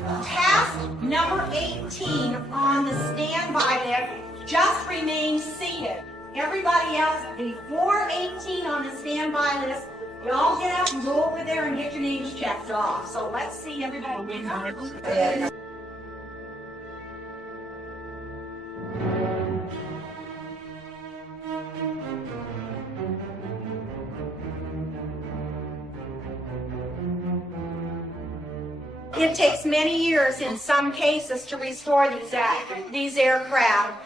Task number 18 on the standby list, just remain seated. Everybody else, before 18 on the standby list, y'all get up and go over there and get your names checked off. So let's see everybody. It takes many years in some cases to restore these aircraft.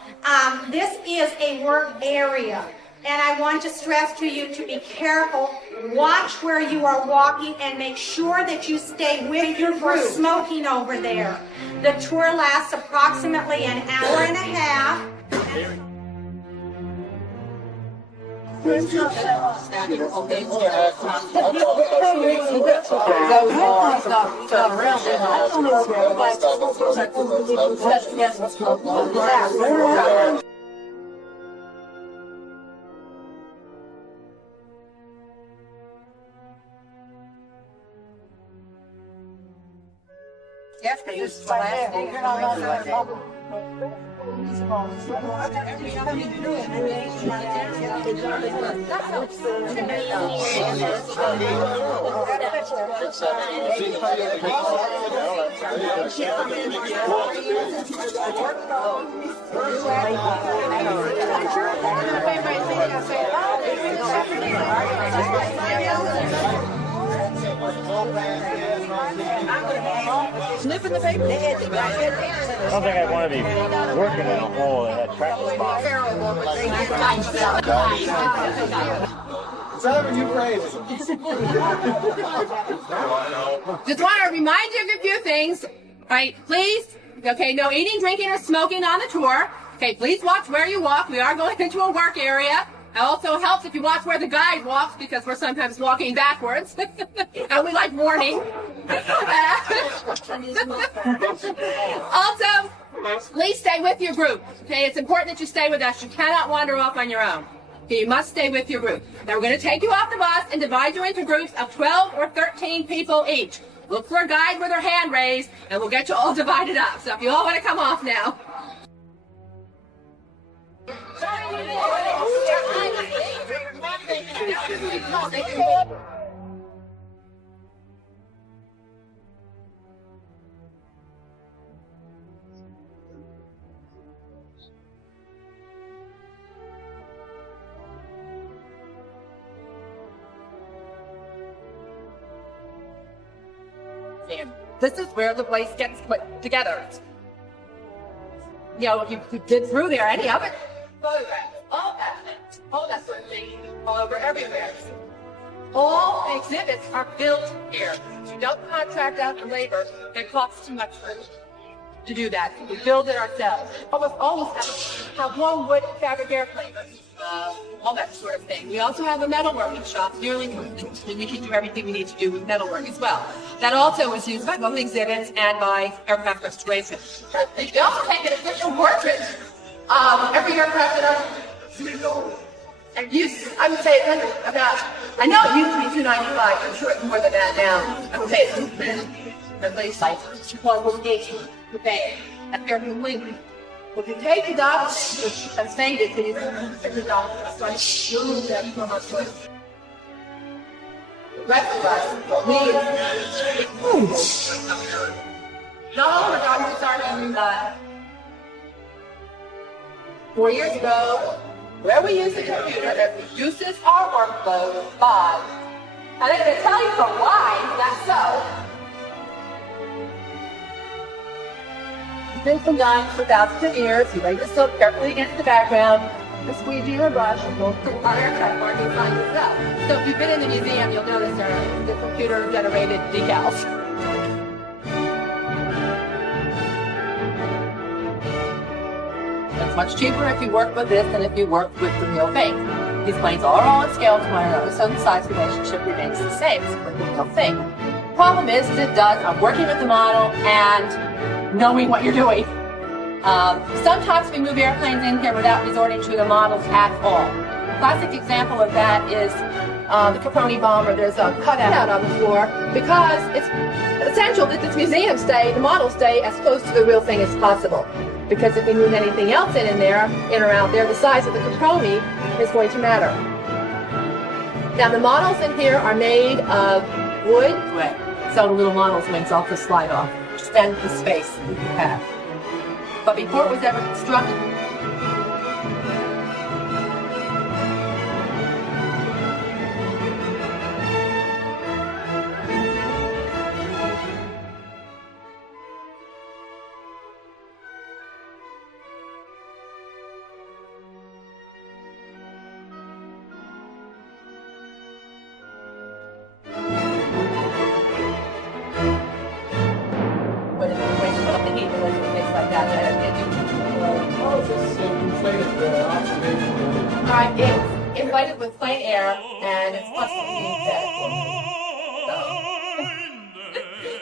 This is a work area, and I want to stress to you to be careful. Watch where you are walking and make sure that you stay with your group. Smoking over there. The tour lasts approximately an hour and a half. Yes, this is the last day. Sniffing the paper. I don't think I want to be working in a hole in that traffic spot. Just want to remind you of a few things. Right, please. Okay, no eating, drinking, or smoking on the tour. Okay, please watch where you walk. We are going into a work area. It also helps if you watch where the guide walks, because we're sometimes walking backwards. And we like warning. Also, please stay with your group. Okay, it's important that you stay with us. You cannot wander off on your own. Okay, you must stay with your group. Now we're going to take you off the bus and divide you into groups of 12 or 13 people each. Look for a guide with their hand raised, and we'll get you all divided up. So if you all want to come off now. This is where the place gets put together. You know, if you did through there, any of it, photographs, all that sort of thing, all over everywhere. All exhibits are built here. You don't contract out the labor. It costs too much to do that. We build it ourselves. Almost have one wood fabric airplane. All that sort of thing. We also have a metalworking shop, nearly complete, and we can do everything we need to do with metalwork as well. That also is used by both exhibits and by aircraft restoration. We also take an official portrait of every aircraft that and used, I would say about, I know it used to be $295, I'm sure it's more than that now. I would say it's at least like $1.80 to pay at fair completely. If you take the dots and save it to you, the dots, you'll lose them from our choice. The rest of us need not all of our doctors started 4 years ago, where we use the computer that reduces our workload by. And I'm going to tell you for why that's so. It's been some done for thousands of years. You lay the silk carefully against the background, the squeegee or brush, and go through our aircraft markings on yourself. So if you've been in the museum, you'll notice there are the computer-generated decals. It's much cheaper if you work with this than if you work with the real thing. These planes are all on scale to one another, so the size relationship remains the same as with the real thing. The problem is it does, I'm working with the model and knowing what you're doing. Sometimes we move airplanes in here without resorting to the models at all. classic example of that is the Caproni bomber. There's a cutout on the floor because it's essential that this museum stay, the model stay, as close to the real thing as possible. Because if we move anything else in there, in or out there, the size of the Caproni is going to matter. Now the models in here are made of wood, so the little model's wings also slide off, expand the space that you have. But before it was ever constructed, it's inflated with plain air, and it's constantly fed.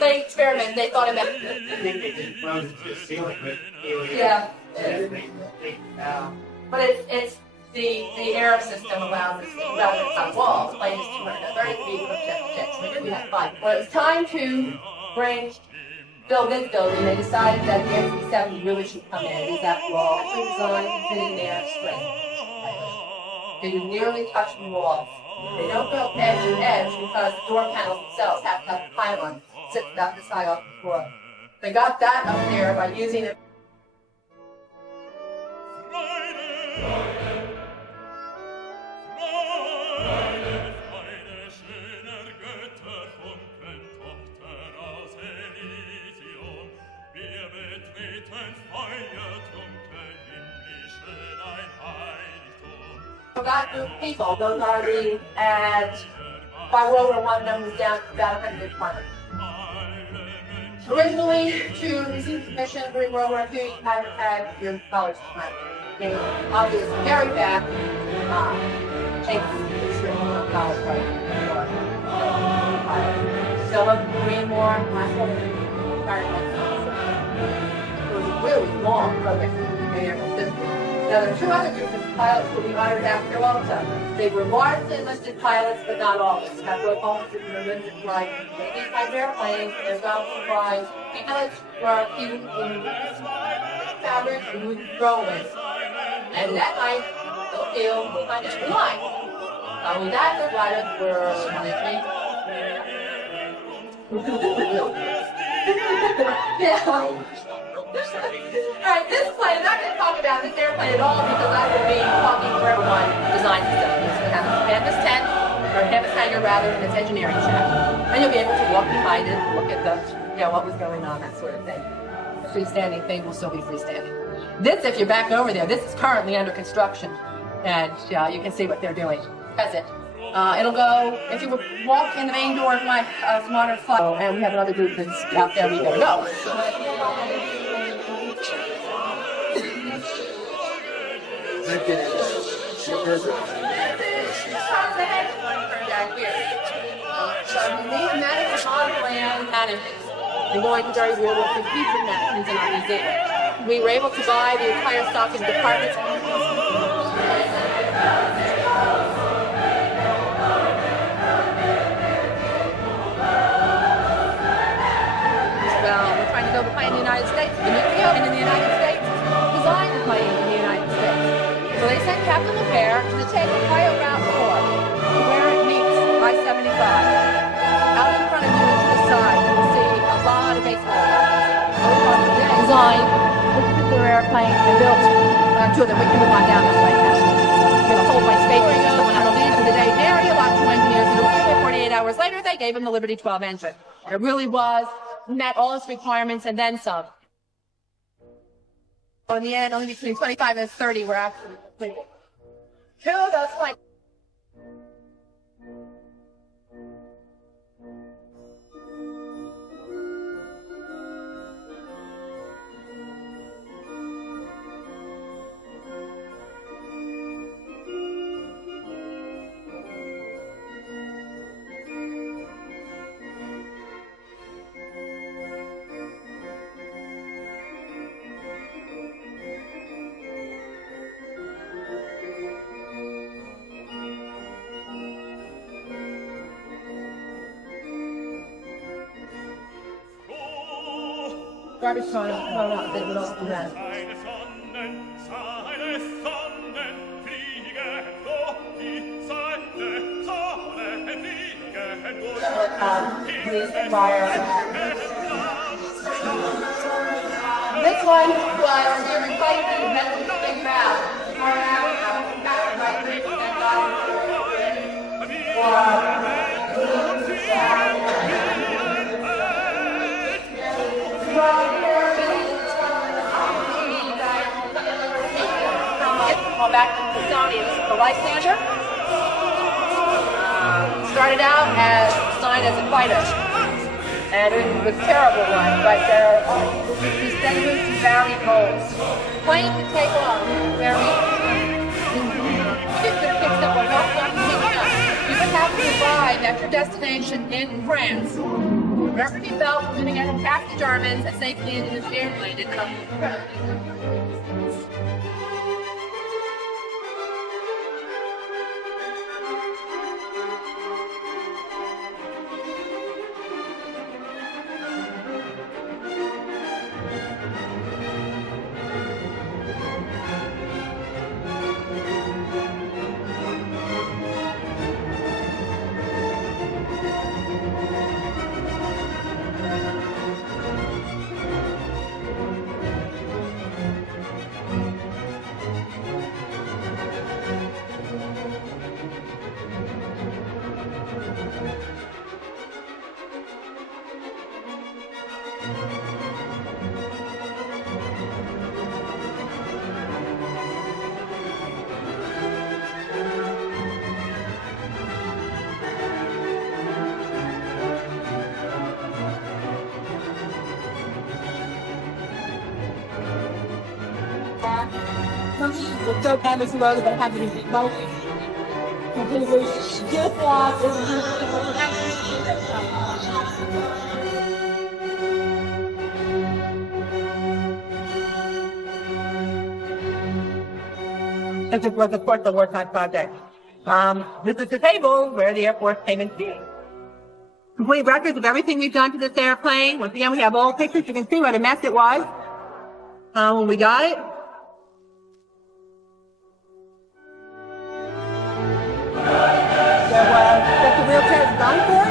They experimented. They thought about it. Yeah. But it's the air system allows us rather than some walls. The plane is 230 feet from jet to jet. So we had 5. When it was time to build this building, they decided that the MC-7 really should come in. It is after all designed to fit in there straight. They nearly touch the walls. They don't go edge to edge because the door panels themselves have to have a pylon sit about this high off the floor. They got that up there by using it. That group of people, those are the, and by World War I, numbers down to about 120. Originally, to receive commission during World War II, you had to have your college diploma. I'll do this very back, take the college right still up the Green War, last one, it was a really long program. Now, there are 2 other groups of pilots who will be honored after also. They were largely enlisted pilots, but not all. They have both officers and enlisted flight. These type of airplanes, they're well supplied. Pilots were even in fabric and wooden throwaways. And that night, the field was my next line. Not only that, the pilots were yeah. Alright, this plane, I'm not going to talk about this airplane at all because I will be talking for everyone who designed this stuff. It's going to have a canvas tent, or a canvas hangar rather, than its engineering shaft. And you'll be able to walk behind it and look at the, what was going on, that sort of thing. The freestanding thing will still be freestanding. This, if you're back over there, this is currently under construction. And you can see what they're doing. That's it. It'll go, if you walk in the main door of my modern flight, and we have another group that's out there, we gotta go. So the main management on plan managers and going to very real with computer managements in our museum. We were able to buy the entire stock in departments. Well, we're trying to build a plane in the United States, the museum in the United States, designed the plane in the United States. So they sent Captain LePere to take Ohio Route 4 to where it meets I-75. Out in front of you and to the side, you will see a lot of baseball diamonds. Designed this particular airplane and built two of them. We can move on down this way now. We have a whole place space for someone out of the end of the day. Area, about 2 engineers in a room. 48 hours later, they gave him the Liberty 12 engine. It really was, met all its requirements and then some. In the end, only between 25 and 30 were actually completed. 2 of those planes. garbage can thrown out, they would also do that. Police and fire. This one was the replacement of the big mouth. Call back to the Smithsonian. This is the Lysander. Started out as signed as a fighter, and it was a terrible one. But there are these senators and varied roles. Plane to take off. Very. It could have picked up on not taking off. You would have to arrive at your destination in France. Wherever you felt, moving in past the Germans and safely into this airplane and come to France. The third time is low, but have to be both. This was, of course, the wartime project. This is the table where the Air Force came in. Complete records of everything we've done to this airplane. Once again, we have old pictures. You can see what a mess it was when we got it. There was just a wheelchair designed for it,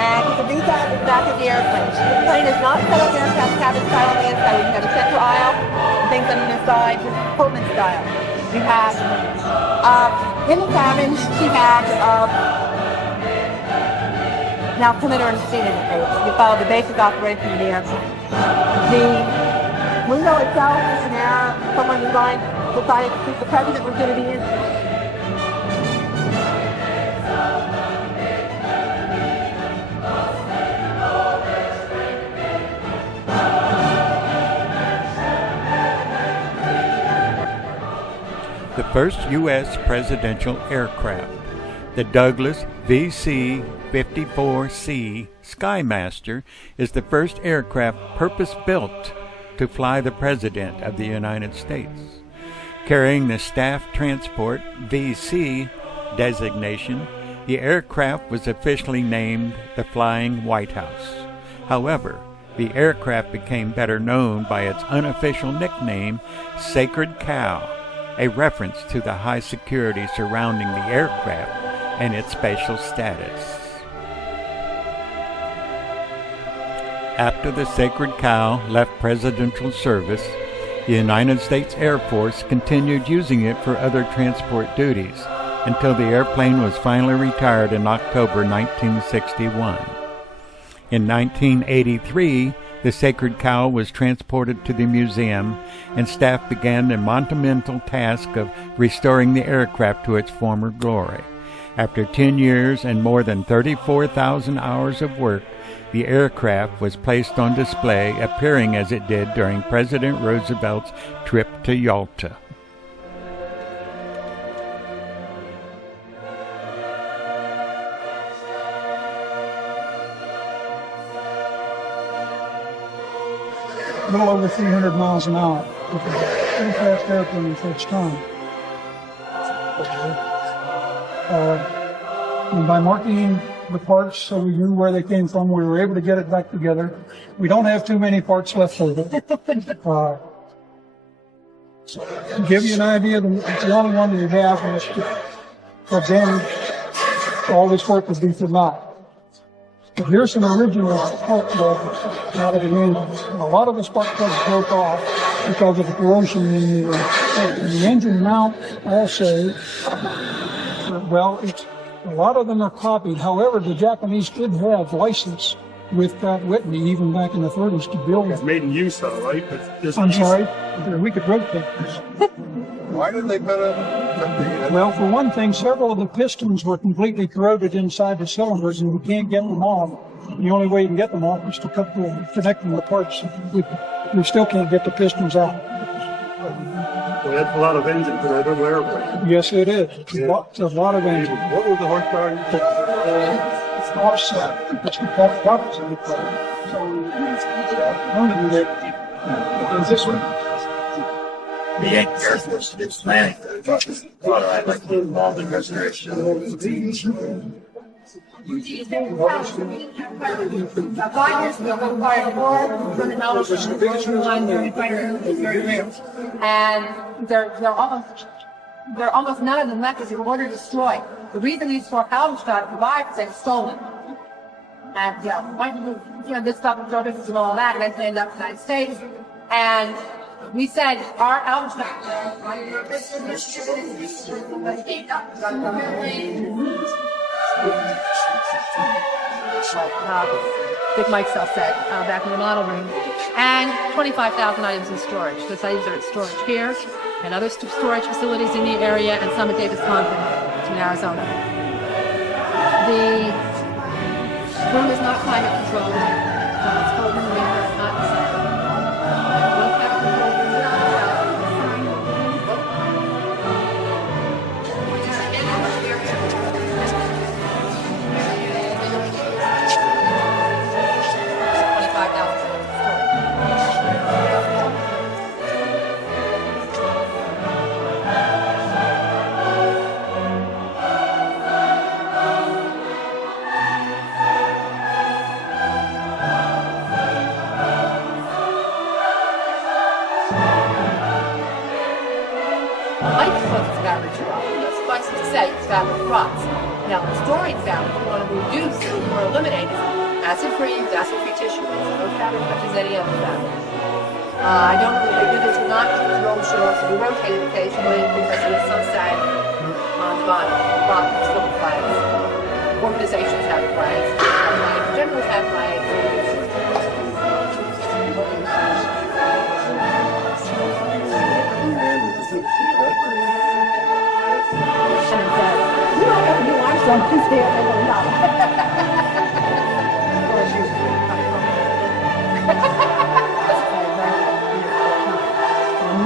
and you can read that at the back of the airplane. The plane is not set up aircraft cabin style on the inside. We have a central aisle, things on the inside, this is Pullman style. We have, in the cabin, she had, now perimeter and seat indicators. We follow the basic operation of the airplane. The window itself is an error. Someone designed, decided to think the president was going to be in. The first U.S. presidential aircraft, the Douglas VC-54C Skymaster, is the first aircraft purpose-built to fly the President of the United States. Carrying the Staff Transport VC designation, the aircraft was officially named the Flying White House. However, the aircraft became better known by its unofficial nickname, Sacred Cow, a reference to the high security surrounding the aircraft and its special status. After the Sacred Cow left presidential service, the United States Air Force continued using it for other transport duties until the airplane was finally retired in October 1961. In 1983, the Sacred Cow was transported to the museum, and staff began the monumental task of restoring the aircraft to its former glory. After 10 years and more than 34,000 hours of work, the aircraft was placed on display, appearing as it did during President Roosevelt's trip to Yalta. A little over 300 miles an hour, with a pretty fast airplane for its time. And by marking the parts so we knew where they came from, we were able to get it back together. We don't have too many parts left over. To give you an idea, it's the only one that we have, and for damage, all this work would be for naught. But here's some original spark plugs out of the engine. A lot of the spark plugs broke off because of the corrosion in the engine mount also. Well, a lot of them are copied. However, the Japanese did have license with Pratt Whitney even back in the 30s to build It's it. made in use though, right? I'm sorry, we could rotate this. Why did they put it? Well, for one thing, several of the pistons were completely corroded inside the cylinders, and we can't get them off. The only way you can get them off is to connect them to parts. We still can't get the pistons out. Well, that's a lot of engine for that little airplane. Yes, it is. It's a lot of engine. What was the horsepower? It's offset. It's got buckets in it. So this one. The Yankee Air Force is planning for I'd like to involve in restoration. And they're almost none of them left because they were ordered destroyed. The reason these 4 Halberstadt survived is they were stolen. And this stuff was and all that, and then ended up in the United States. And we said our Halberstadt. Big Mike Self said back in the model room, and 25,000 items in storage. Those items are in storage here and other storage facilities in the area, and some at Davis Conference in Arizona. The room is not climate controlled. It's cold in the winter. It's not in the summer. Now, the storing fabric, we want to reduce or eliminate acid-free tissue. No fabric touches any other fabric. I don't know if they do this or not because it's roll short, so we rotate it occasionally because there's some sag on the bottom. The bottom is still flags. Organizations have flags. Generals have flags.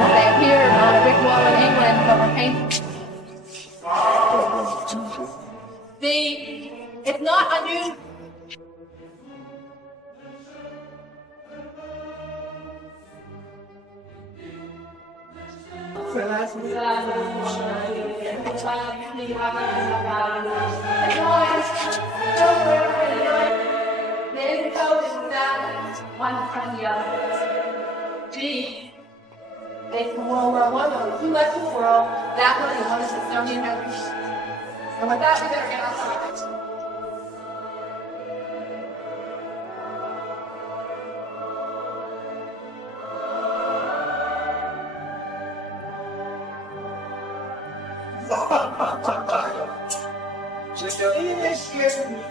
They're here on a big wall in England, but we're painting. It's not unusual. One from the other. G. They from World War I, there were 2 left in the world. That one and one is the Smithsonian Museum. And with that, we better get outside.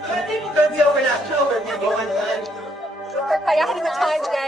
I think we're going to be over in October if you're going to. I had a good time today.